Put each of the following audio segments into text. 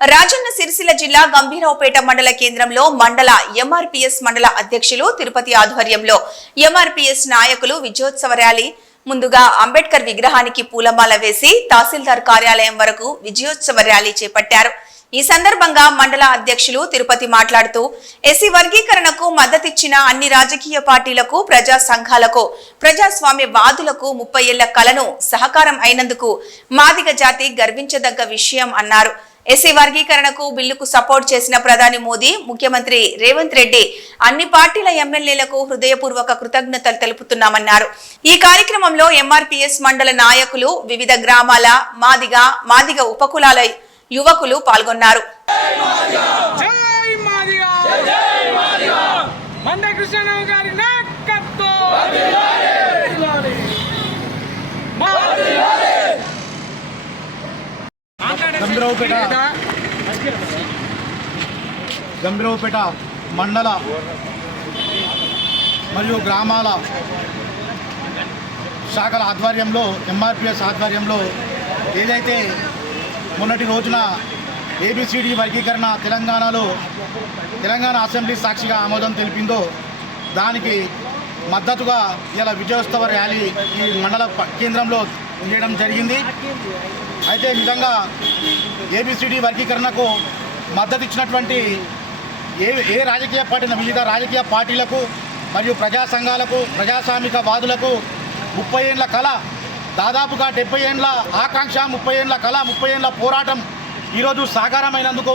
రాజన్న సిరిసిల్ల జిల్లా గంభీరావుపేట మండల కేంద్రంలో మండల ఎంఆర్పీఎస్ మండల అధ్యక్షులు తిరుపతి ఆధ్వర్యంలో ఎంఆర్పీఎస్ నాయకులు విజయోత్సవ ర్యాలీ. ముందుగా అంబేద్కర్ విగ్రహానికి పూలమాల వేసి తహసీల్దార్ కార్యాలయం వరకు విజయోత్సవ ర్యాలీ చేపట్టారు. ఈ సందర్భంగా మండల అధ్యక్షులు తిరుపతి మాట్లాడుతూ ఎస్సీ వర్గీకరణకు మద్దతిచ్చిన అన్ని రాజకీయ పార్టీలకు ప్రజా సంఘాలకు ప్రజాస్వామ్య వాదులకు ముప్పై ఏళ్ళ కలను సహకారం అయినందుకు మాదిగ జాతి గర్వించదగ్గ విషయం అన్నారు. ఎస్సీ వర్గీకరణకు బిల్లుకు సపోర్ట్ చేసిన ప్రధాని మోదీ ముఖ్యమంత్రి రేవంత్ రెడ్డి అన్ని పార్టీల ఎమ్మెల్యేలకు హృదయపూర్వక కృతజ్ఞతలు తెలుపుతున్నామన్నారు. ఈ కార్యక్రమంలో ఎంఆర్పీఎస్ మండల నాయకులు వివిధ గ్రామాల మాదిగ మాదిగ ఉపకులాల యువకులు పాల్గొన్నారు. గంభీరావుపేట మండల మరియు గ్రామాల శాఖల ఆధ్వర్యంలో ఎంఆర్పిఎస్ ఆధ్వర్యంలో ఏదైతే మొన్నటి రోజున ఏబిసిడి వర్గీకరణ తెలంగాణలో తెలంగాణ అసెంబ్లీ సాక్షిగా ఆమోదం తెలిపిందో దానికి మద్దతుగా ఇలా విజయోత్సవ ర్యాలీ ఈ మండల కేంద్రంలో చేయడం జరిగింది. అయితే నిజంగా ఏబిసిడి వర్గీకరణకు మద్దతు ఇచ్చినటువంటి ఏ ఏ రాజకీయ పార్టీ వివిధ రాజకీయ పార్టీలకు మరియు ప్రజా సంఘాలకు ప్రజాస్వామిక వాదులకు ముప్పై ఏళ్ళ కళ దాదాపుగా డెబ్బై ఏండ్ల ఆకాంక్ష ముప్పై ఏండ్ల కళ ముప్పై ఏండ్ల పోరాటం ఈరోజు సాకారమైనందుకు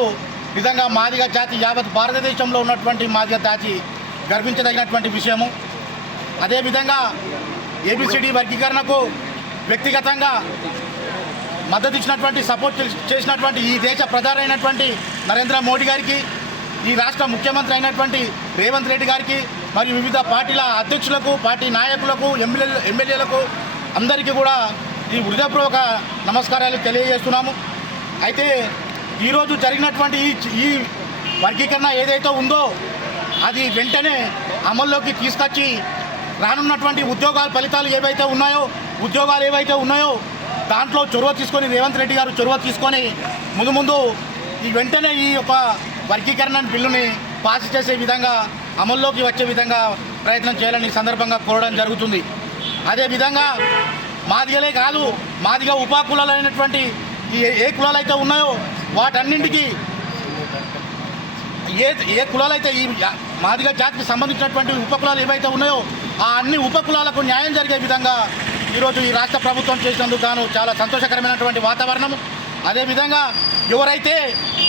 నిజంగా మాదిగ జాతి యావత్ భారతదేశంలో ఉన్నటువంటి మాదిగ జాతి గర్వించదగినటువంటి విషయము. అదేవిధంగా ఏబిసిడి వర్గీకరణకు వ్యక్తిగతంగా మద్దతు ఇచ్చినటువంటి సపోర్ట్ చేసినటువంటి ఈ దేశ ప్రధాని అయినటువంటి నరేంద్ర మోడీ గారికి ఈ రాష్ట్ర ముఖ్యమంత్రి అయినటువంటి రేవంత్ రెడ్డి గారికి మరియు వివిధ పార్టీల అధ్యక్షులకు పార్టీ నాయకులకు ఎమ్మెల్యే ఎమ్మెల్యేలకు అందరికీ కూడా ఈ హృదయపూర్వక నమస్కారాలు తెలియజేస్తున్నాము. అయితే ఈరోజు జరిగినటువంటి ఈ ఈ వర్గీకరణ ఏదైతే ఉందో అది వెంటనే అమల్లోకి తీసుకొచ్చి రానున్నటువంటి ఉద్యోగాల ఫలితాలు ఏవైతే ఉన్నాయో ఉద్యోగాలు ఏవైతే ఉన్నాయో దాంట్లో చొరవ తీసుకొని రేవంత్ రెడ్డి గారు చొరవ తీసుకొని ముందు ముందు ఈ వెంటనే ఈ యొక్క వర్గీకరణ బిల్లుని పాస్ చేసే విధంగా అమల్లోకి వచ్చే విధంగా ప్రయత్నం చేయాలని ఈ సందర్భంగా కోరడం జరుగుతుంది. అదేవిధంగా మాదిగలే కాదు మాదిగ ఉపా కులాలైనటువంటి ఏ కులాలు అయితే ఉన్నాయో వాటన్నింటికి ఏ ఏ కులాలు అయితే ఈ మాదిగా మాదిగ జాతికి సంబంధించినటువంటి ఉపకులాలు ఏవైతే ఉన్నాయో ఆ అన్ని ఉపకులాలకు న్యాయం జరిగే విధంగా ఈరోజు ఈ రాష్ట్ర ప్రభుత్వం చేసినందుకు గాను చాలా సంతోషకరమైనటువంటి వాతావరణం అదేవిధంగా ఎవరైతే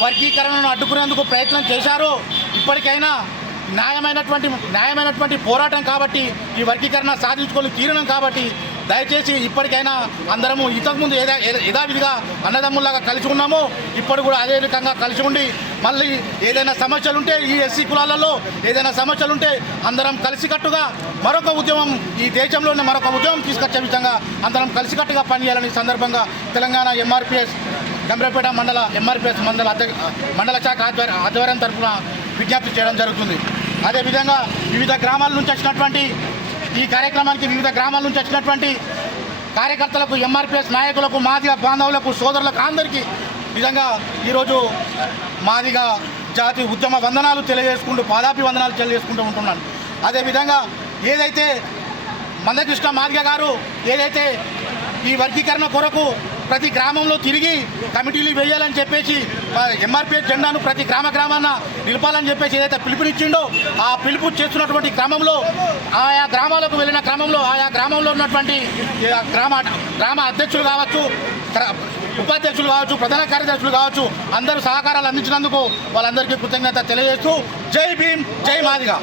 వర్గీకరణను అడ్డుకునేందుకు ప్రయత్నం చేశారో ఇప్పటికైనా న్యాయమైనటువంటి న్యాయమైనటువంటి పోరాటం కాబట్టి ఈ వర్గీకరణ సాధించుకొని తీరడం కాబట్టి దయచేసి ఇప్పటికైనా అందరము ఇంతకుముందు ఏదా యథావిధిగా అన్నదమ్ముల్లాగా కలిసి ఉన్నామో. ఇప్పుడు కూడా అదే రకంగా కలిసి ఉండి మళ్ళీ ఏదైనా సమస్యలు ఉంటే ఈ ఎస్సీ కులాలలో ఏదైనా సమస్యలు ఉంటే అందరం కలిసికట్టుగా మరొక ఉద్యమం ఈ దేశంలోనే మరొక ఉద్యమం తీసుకొచ్చే విధంగా అందరం కలిసికట్టుగా పనిచేయాలని సందర్భంగా తెలంగాణ ఎంఆర్పిఎస్ గంభీరపేట మండల ఎంఆర్పిఎస్ మండల మండల శాఖ ఆధ్వర్య ఆధ్వర్యం తరఫున విజ్ఞప్తి చేయడం జరుగుతుంది. అదేవిధంగా వివిధ గ్రామాల నుంచి వచ్చినటువంటి ఈ కార్యక్రమానికి వివిధ గ్రామాల నుంచి వచ్చినటువంటి కార్యకర్తలకు ఎంఆర్పిఎస్ నాయకులకు మాదిగ బాంధవులకు సోదరులకు అందరికీ నిజంగా ఈరోజు మాదిగా జాతి ఉద్యమ వందనాలు తెలియజేసుకుంటూ పాదాపి వందనాలు తెలియజేసుకుంటూ ఉంటున్నాను. అదేవిధంగా ఏదైతే మందకృష్ణ మాదిగ గారు ఏదైతే ఈ వర్గీకరణ కొరకు ప్రతి గ్రామంలో తిరిగి కమిటీలు వేయాలని చెప్పేసి ఎంఆర్పీఎస్ జెండాను ప్రతి గ్రామ గ్రామాన నిలపాలని చెప్పేసి ఏదైతే పిలుపునిచ్చిండో ఆ పిలుపు చేస్తున్నటువంటి క్రమంలో ఆయా గ్రామాలకు వెళ్ళిన క్రమంలో ఆయా గ్రామంలో ఉన్నటువంటి గ్రామ గ్రామ అధ్యక్షులు కావచ్చు ఉపాధ్యక్షులు కావచ్చు ప్రధాన కార్యదర్శులు కావచ్చు అందరూ సహకారాలు అందించినందుకు వాళ్ళందరికీ కృతజ్ఞత తెలియజేస్తూ జై భీమ్ జై మాదిగా.